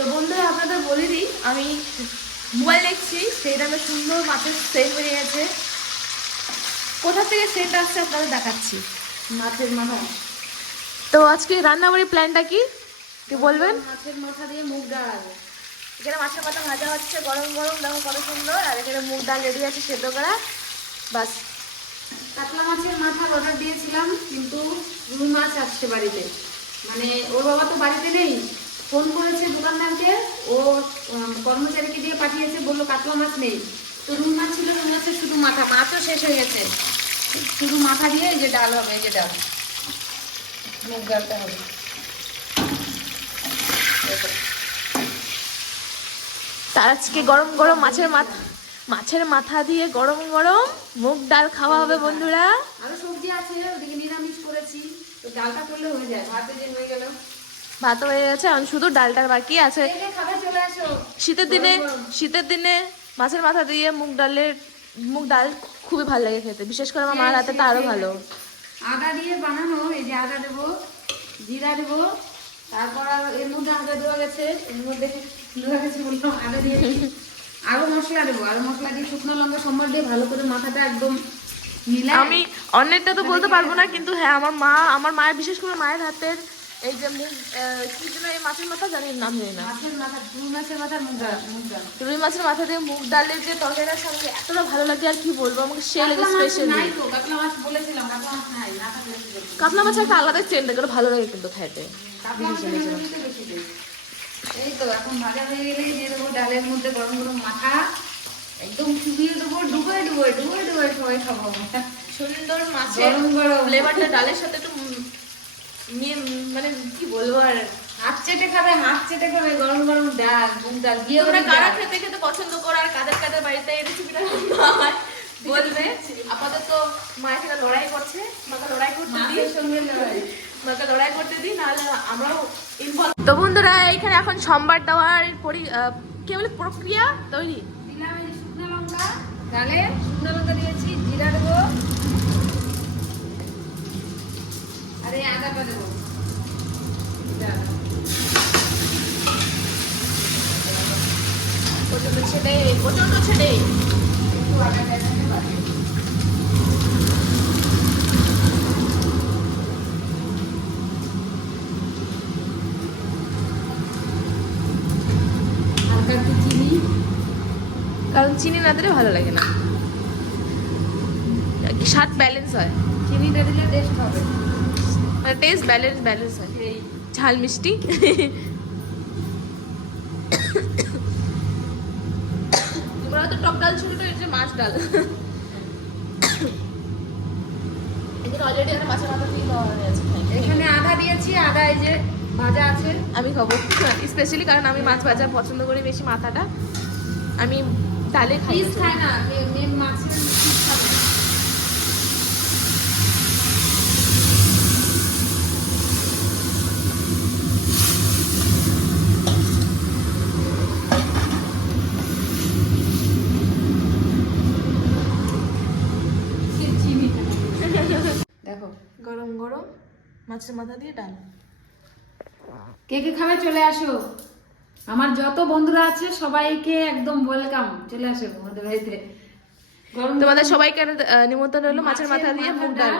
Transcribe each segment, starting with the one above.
তো বন্ধুরা আপনাদের বলে দিই আমি মোবাইল দেখছি সেই দামে সুন্দর মাছের সেট বেরিয়ে গেছে। কোথা থেকে সেট আসছে আপনাদের দেখাচ্ছি। মাছের মাথা। তো আজকে রান্নাবাড়ির প্ল্যানটা কি? কি বলবেন? মাছের মাথা দিয়ে মুগ ডাল। এখানে মাছের মাথা ভাজা হচ্ছে গরম গরম দেখো কত সুন্দর। আর এখানে মুগ ডাল রেডি আছে সেদ্ধ করা। বাস। কাতলা মাছের মাথা অর্ডার দিয়েছিলাম কিন্তু রুই মাছ আসছে বাড়িতে। মানে ওর বাবা তো বাড়িতে নেই। ফোন করেছে দোকানদারকে ও কর্মচারীকে দিয়ে পাঠিয়েছে বলল কাতলা মাছ নেই। তো রুই মাছ ছিল রুই মাছের শুধু মাথা মাছও শেষ হয়ে গেছে। শুধু মাথা দিয়ে এই যে ডাল হবে এই যে ডাল। মুগ ডালটা হবে। তার আজকে গরম গরম মাছের মাথা মাছের মাথা দিয়ে গরম গরম মুগ ডাল খাওয়া হবে বন্ধুরা। আরও সবজি আছে ওদিকে নিরামিষ করেছি। তো ডালটা করলে হয়ে যায় ভাতে যে হয়ে গেল। ভাত হয়ে গেছে এখন শুধু ডালটার বাকি আছে। শীতের দিনে শীতের দিনে মাছের মাথা দিয়ে মুগ ডালের মুগ ডাল খুবই ভালো লাগে খেতে। বিশেষ করে আমার মার হাতে তো আরও ভালো। আদা দিয়ে বানানো এই যে আদা দেবো জিরা দেবো তারপর এর মধ্যে আদা দেওয়া গেছে এর মধ্যে দেওয়া গেছে বললাম আদা দিয়ে আরও মশলা দেবো আরও মশলা দিয়ে শুকনো লঙ্কা সম্বর দিয়ে ভালো করে মাথাটা একদম আমি অনেকটা তো বলতে পারব না কিন্তু হ্যাঁ আমার মা আমার মায়ের বিশেষ করে মায়ের হাতের এই যে মুগ কি যেন এই মাছের মাথা জানি নাম জানি না। মাছের মাথা রুই মাছের মাথার মুগ ডাল রুই মাছের মাথা দিয়ে মুগ ডালের যে তরকারিটার সঙ্গে এতটা ভালো লাগে আর কি বলব আমাকে সে লাগে স্পেশালি নাই তো কাতলা মাছ বলেছিলাম কাতলা মাছ নাই? কাতলা মাছের একটা আলাদা চেন থাকে ওটা ভালো লাগে কিন্তু খাইতে। কাতলা taste। এই তো এখন ভাজা হয়ে গেলেই দিয়ে দেবো ডালের মধ্যে গরম গরম মাথা একদম চুবিয়ে দেবো ডুবে ডুবে ডুবে ডুবে সবাই খাব সুন্দর মাছের গরম গরম। ফ্লেভারটা ডালের সাথে একটু নিয়ে মানে কি বলব আর হাত চেটে খাবে হাত চেটে খাবে গরম গরম ডাল মুগ ডাল দিয়ে তোমরা কারা খেতে খেতে পছন্দ করো আর কাদের কাদের বাড়িতে এই রেসিপিটা হয়? বলবে। আপাতত মায়ের সাথে লড়াই করছে। মাকে লড়াই করতে দিই সঙ্গে। মাকে লড়াই করতে দিই নাহলে আমরাও ইনভলভ তো বন্ধুরা এখানে এখন সম্বার দেওয়ার পরি কে বলে প্রক্রিয়া তৈরি? দিলাম শুকনো লঙ্কা। ডালে শুকনো লঙ্কা দিয়েছি জিরা দেবো আর এই আদাটা দেবো ডাল। প্রচণ্ড ছেলে প্রচণ্ড কারণ চিনি না দিলে ভালো লাগে না। স্বাদ ব্যালেন্স হয়। চিনিটা দিলে টেস্ট হবে। মানে টেস্ট ব্যালেন্স ব্যালেন্স হয়। ঝাল মিষ্টি। তোমরা তো টক ডাল ছিল এটা মাছ ডাল। এখানে অলরেডি একটা মাছের মাথা দিয়ে দেওয়া আছে এখানে আদা দিয়েছি আধা এই যে ভাজা আছে। আমি খাব। স্পেশালি কারণ আমি মাছ ভাজা পছন্দ করি বেশি মাথাটা। আমি ডালে খাই পিস না মেন মাছের পিস খাবে না। সে চিনিটা। দেখো গরম গরম মাছের মাথা দিয়ে ডাল। কে কে খাবে চলে আসো। আমার যত বন্ধুরা আছে সবাইকে একদম ওয়েলকাম চলে আসো আমাদের বাড়িতে। তোমাদের সবাইকে নিমন্ত্রণ হলো মাছের মাথা দিয়ে মুগ ডাল।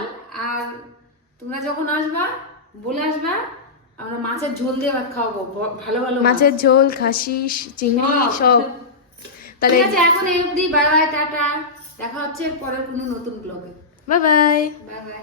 আর তোমরা যখন আসবা বলে আসবা আমরা মাছের ঝোল দিয়ে ভাত খাওয়াবো ভালো ভালো মাছের ঝোল খাসি চিংড়ি সব। সব। তাহলে আছে এখন এই অবধি বাই বাই টাটা। দেখা হচ্ছে পরের কোনো নতুন ব্লগে বাই বাই। Bye bye.